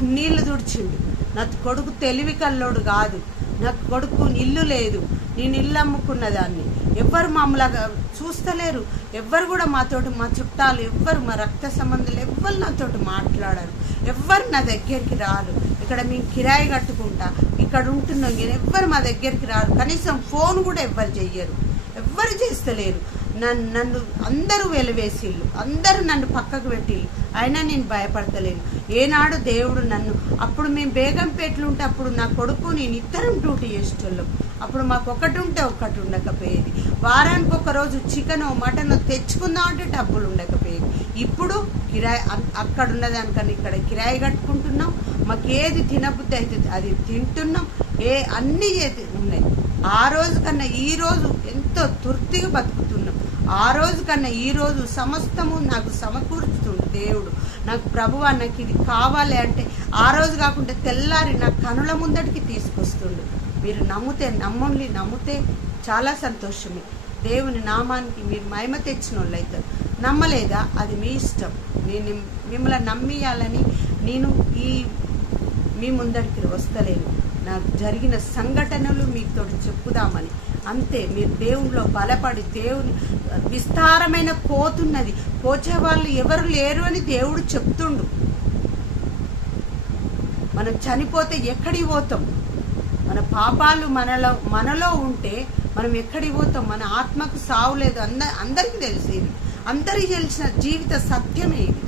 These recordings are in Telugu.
కన్నీళ్లు తుడిచిండు. నా కొడుకు తెలివి కల్లోడు కాదు, నా కొడుకు ఇల్లు లేదు, నేను ఇల్లు అమ్ముకున్న దాన్ని, ఎవ్వరు మమ్మల్ని చూస్తలేరు, ఎవ్వరు కూడా మాతోటి, మా చుట్టాలు ఎవ్వరు, మా రక్త సంబంధాలు ఎవ్వరు నాతోటి మాట్లాడరు, ఎవ్వరు నా దగ్గరికి రారు. ఇక్కడ మేము కిరాయి కట్టుకుంటా ఇక్కడ ఉంటున్నాం, ఎవ్వరు మా దగ్గరికి రారు, కనీసం ఫోన్ కూడా ఎవ్వరు చెయ్యరు, ఎవ్వరు చేస్తలేరు. నన్ను అందరూ వెలివేసిళ్ళు, అందరూ నన్ను పక్కకు పెట్టిళ్ళు, అయినా నేను భయపడతలేను. ఏనాడు దేవుడు నన్ను, అప్పుడు మేము బేగంపేటలు ఉంటే అప్పుడు నా కొడుకు నేను ఇద్దరం డ్యూటీ చేసేటోళ్ళం. అప్పుడు మాకు ఒకటి ఉంటే ఒకటి ఉండకపోయేది. వారానికి ఒక రోజు చికెనో మటనో తెచ్చుకుందాం అంటే డబ్బులు ఉండకపోయేది. ఇప్పుడు కిరాయి, అక్కడ ఉన్నదానికన్నా ఇక్కడ కిరాయి కట్టుకుంటున్నాం. మాకు ఏది తినబుద్ధి అయితే అది తింటున్నాం, అన్నీ ఉన్నాయి. ఆ రోజు కన్నా ఈ రోజు ఎంతో తృప్తిగా బతుకుతున్నాం. ఆ రోజు కన్నా ఈ రోజు సమస్తము నాకు సమకూర్చుతుండు దేవుడు. నాకు ప్రభువా నాకు ఇది కావాలి అంటే ఆ రోజు కాకుండా తెల్లారి నా కనుల ముందటికి తీసుకొస్తుండు. మీరు నమ్మితే చాలా సంతోషమే. దేవుని నామానికి మీరు మహిమ తెచ్చిన వాళ్ళు అవుతారు. నమ్మలేదా, అది మీ ఇష్టం. నేను మిమ్మల్ని నమ్మియాలని నేను మీ ముందడికి వస్తలేను. నాకు జరిగిన సంఘటనలు మీతో చెప్పుదామని అంతే. మీరు దేవునిలో బలపడి, దేవుని విస్తారమైన కోతున్నది, కోచేవాళ్ళు ఎవరు లేరు అని దేవుడు చెప్తుండు. మనం చనిపోతే ఎక్కడికి పోతాం? మన పాపాలు మనలో ఉంటే మనం ఎక్కడికి పోతాం? మన ఆత్మకు సావు లేదు. అందరికీ తెలుసు, ఇది అందరికీ తెలిసిన జీవిత సత్యమే. ఇది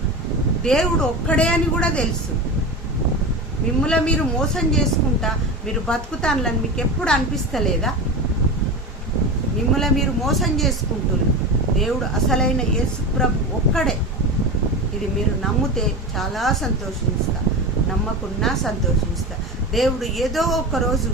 దేవుడు ఒక్కడే అని కూడా తెలుసు. మిమ్మల్ని మీరు మోసం చేసుకుంటా మీరు బతుకుతానని మీకు ఎప్పుడు అనిపిస్తలేదా? మిమ్మల్ని మీరు మోసం చేసుకుంటున్నారు. దేవుడు అసలైన యేసు ప్రభు ఒక్కడే. ఇది మీరు నమ్మితే చాలా సంతోషిస్తా, నమ్మకున్నా సంతోషిస్తా. దేవుడు ఏదో ఒక రోజు